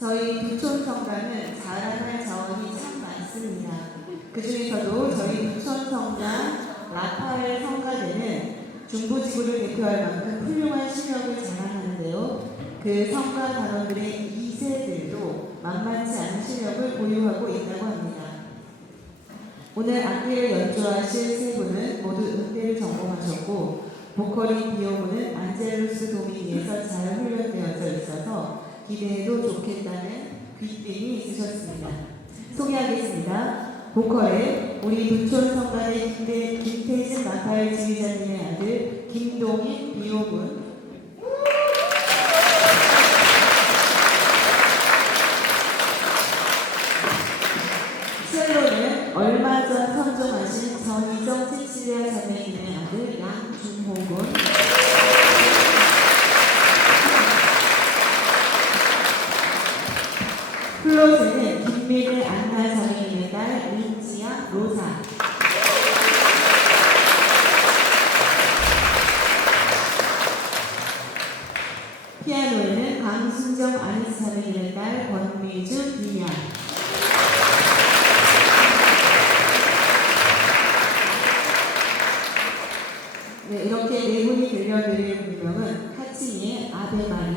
저희 부촌 성당은 자랑할 자원이 참 많습니다. 그 중에서도 저희 부촌 성당 라파엘 성가대는 중부지구를 대표할 만큼 훌륭한 실력을 자랑하는데요. 그 성가 단원들의 2세들도 만만치 않은 실력을 보유하고 있다고 합니다. 오늘 악기를 연주하실 세 분은 모두 음대를 전공하셨고 보컬인 비오무는 안젤루스 도미니에서 잘 훈련되어져 있어서 기대해도 좋겠다는 귀띔이 있으셨습니다. 소개하겠습니다. 보컬에 우리 부촌 성가대 김태진 라파엘 지휘자님의 아들 김동인 비오문, 첼로는 얼마 전 선종하신 전희정 시칠리아 자매님의 아들 양준호군, 플로트는 김미래 안나 자매님의 딸 민지양 로사, 피아노에는 강순정 아니스 자매님의 딸 권미주 비양, 네, 이렇게 네 분이 들려드릴 분명은 카치니의 아베 마리아.